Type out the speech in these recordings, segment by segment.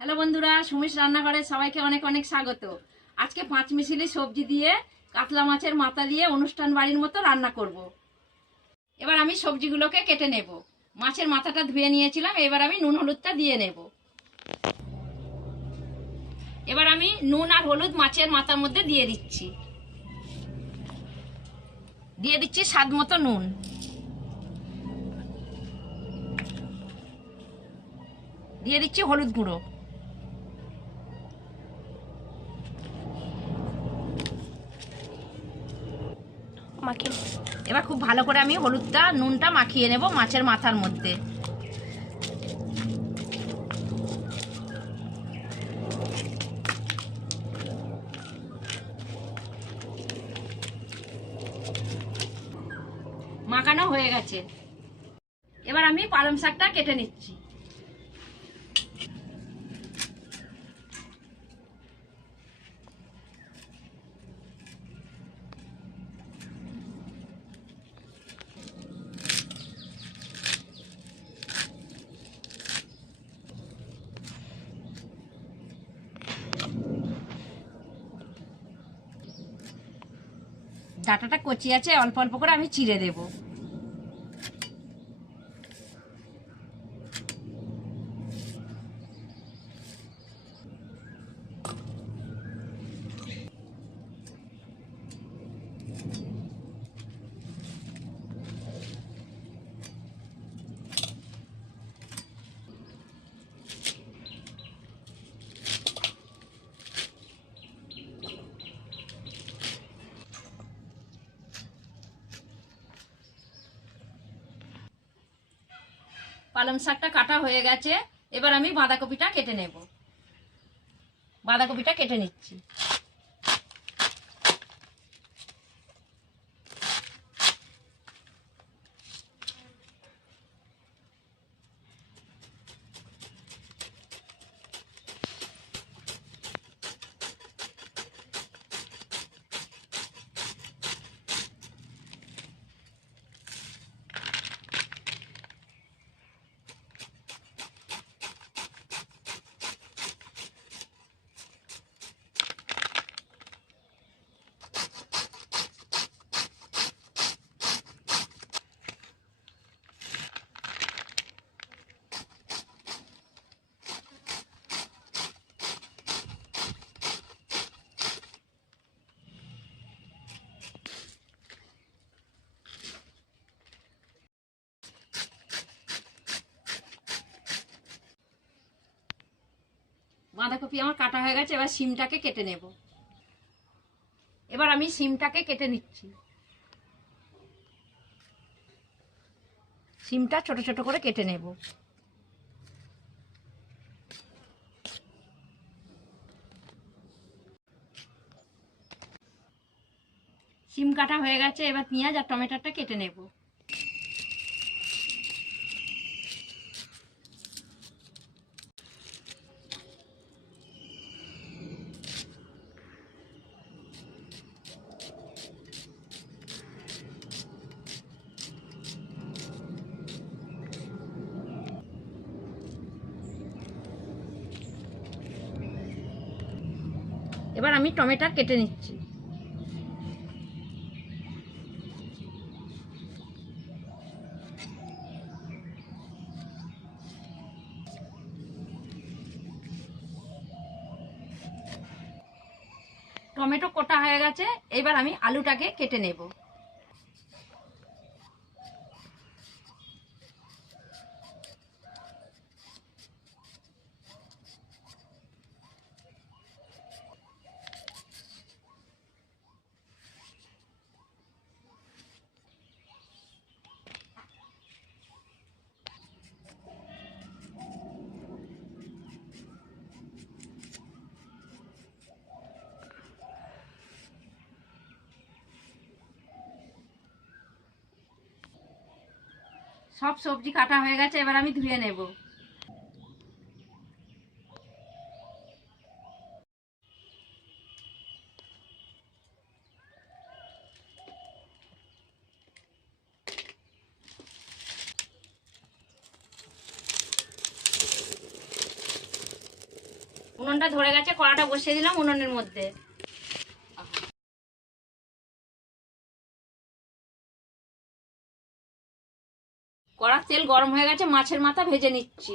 Hello বন্ধুরা, সুমিশ রান্নাঘরে সবাইকে অনেক অনেক স্বাগত। আজকে পাঁচ মিশিলি সবজি দিয়ে কাতলা মাছের মাথা দিয়ে অনুষ্ঠান বাড়ির মতো রান্না করব। এবার আমি সবজিগুলোকে কেটে নেব। মাছের মাথাটা ধুয়ে নিয়েছিলাম, এবার আমি নুন হলুদটা দিয়ে নেব। এবার আমি নুন আর হলুদ মাছের মাথার মধ্যে দিয়ে দিচ্ছি। দিয়ে দিচ্ছি স্বাদ মতো নুন। দিয়ে দিচ্ছি হলুদ গুঁড়ো। মাখি এবার খুব ভালো করে আমি হলুদটা, নুনটা মাখিয়ে নেব মাছের মাথার মধ্যে। মাখানো হয়ে গেছে। এবার আমি পালং শাকটা কেটে নিচ্ছি। ডাটাটা কচি আছে অল্প অল্প করে আমি চিড়ে দেব। পালং শাকটা কাটা হয়ে গেছে এবার আমি বাঁধাকপিটা কেটে নেব। বাঁধাকপিটা কেটে নিচ্ছি। বাঁধাকপি আমার কাটা হয়ে গেছে, এবার সিমটাকে কেটে নেব। এবার আমি সিমটাকে কেটে নিচ্ছি। সিমটা ছোট ছোট করে কেটে নেব। সিম কাটা হয়ে গেছে, এবার পেঁয়াজ আর টমেটোটা কেটে নেব। এবার আমি টমেটো কেটে নিচ্ছি। টমেটো কোটা হয়ে গেছে এবার আমি আলুটাকে কেটে নেব। সব সবজি কাটা হয়ে গেছে, এবার আমি ধুয়ে নেব। উনুনটা ধরে গেছে, কড়াটা বসিয়ে দিলাম উনুনের মধ্যে। গরম হয়ে গেছে, মাছের মাথা ভেজে নিচ্ছি।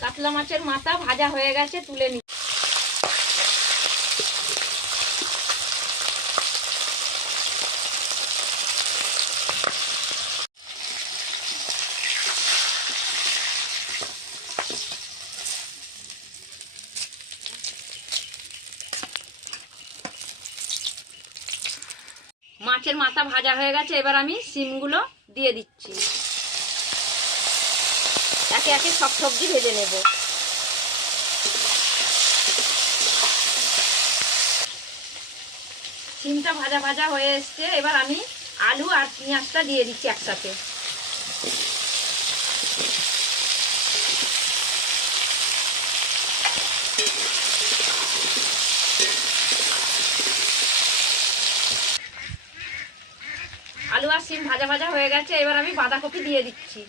কাতলা মাছের মাথা ভাজা হয়ে গেছে, তুলে নি। মাথা ভাজা হয়ে গেছে, এবার আমি সিমগুলো দিয়ে দিচ্ছি। একে একে সব সবজি ভেজে নেব। সিমটা ভাজা ভাজা হয়ে এসছে, এবার আমি আলু আর পেঁয়াজটা দিয়ে দিচ্ছি একসাথে। ভাজা ভাজা হয়ে গেছে এবার আমি বাঁধাকপি দিয়ে দিচ্ছি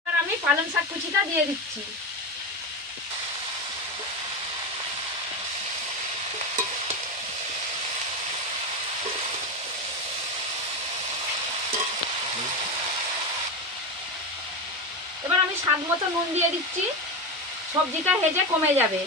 এবার আমি পালং শাক কুচিটা দিয়ে দিচ্ছি। এবার আমি স্বাদ মতো নুন দিয়ে দিচ্ছি। সবজিটা হেজে কমে যাবে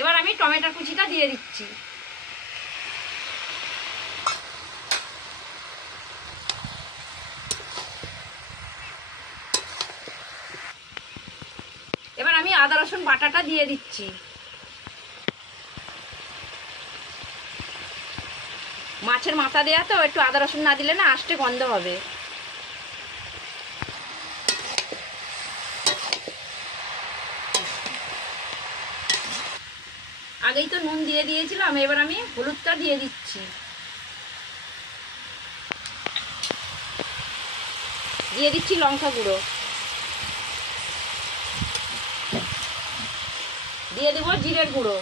এবার আমি টমেটো কুচিটা দিয়ে দিচ্ছি। এবার আমি আদা, রসুন, বাটাটা দিয়ে দিচ্ছি। মাছের মাথা দেওয়া তো, একটু আদা, রসুন না দিলে না আষ্টে গন্ধ হবে। আগেই তো নুন দিয়ে দিয়েছিলাম, এবার আমি হলুদটা দিয়ে দিচ্ছি। দিয়ে দিচ্ছি লঙ্কা গুঁড়ো। দিয়ে দেবো জিরের গুঁড়ো।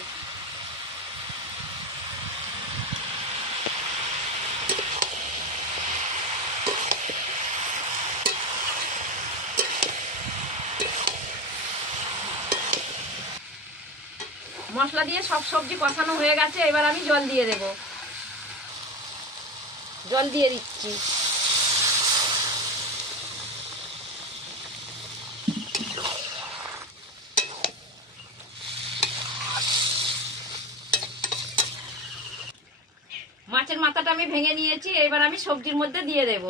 মশলা দিয়ে সব সবজি কষানো হয়ে গেছে, এবার আমি জল দিয়ে দেব। জল দিয়ে দিচ্ছি। মাছের মাথাটা আমি ভেঙে নিয়েছি, এবার আমি সবজির মধ্যে দিয়ে দেব।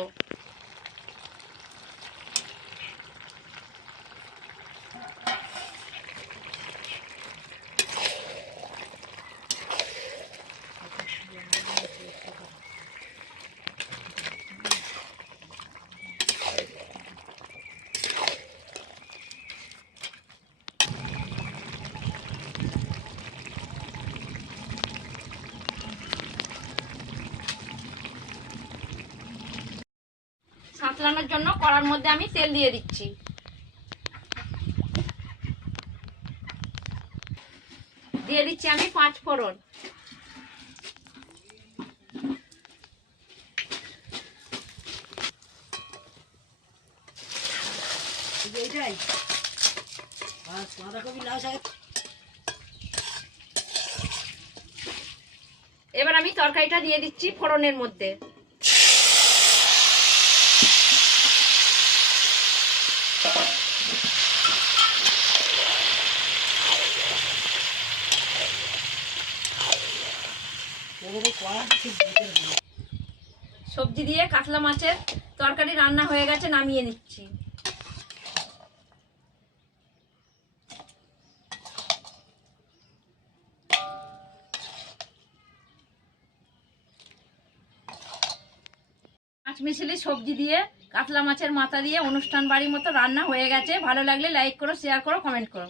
সাঁতলানোর জন্য কড়ার মধ্যে আমি তেল দিয়ে দিচ্ছি। দিয়ে দিচ্ছি আমি পাঁচ ফোড়ন। এবার আমি তরকারিটা দিয়ে দিচ্ছি ফোড়নের মধ্যে এবার এই কড়াটা ঠিক ভিতরে দেবো। সবজি দিয়ে কাতলা মাছের তরকারি রান্না হয়ে গেছে নামিয়ে নিচ্ছি। মিশালি সবজি দিয়ে, কাতলা মাছের মাথা দিয়ে অনুষ্ঠান বাড়ির মতো রান্না হয়ে গেছে। ভালো লাগলে লাইক করো শেয়ার করো কমেন্ট করো।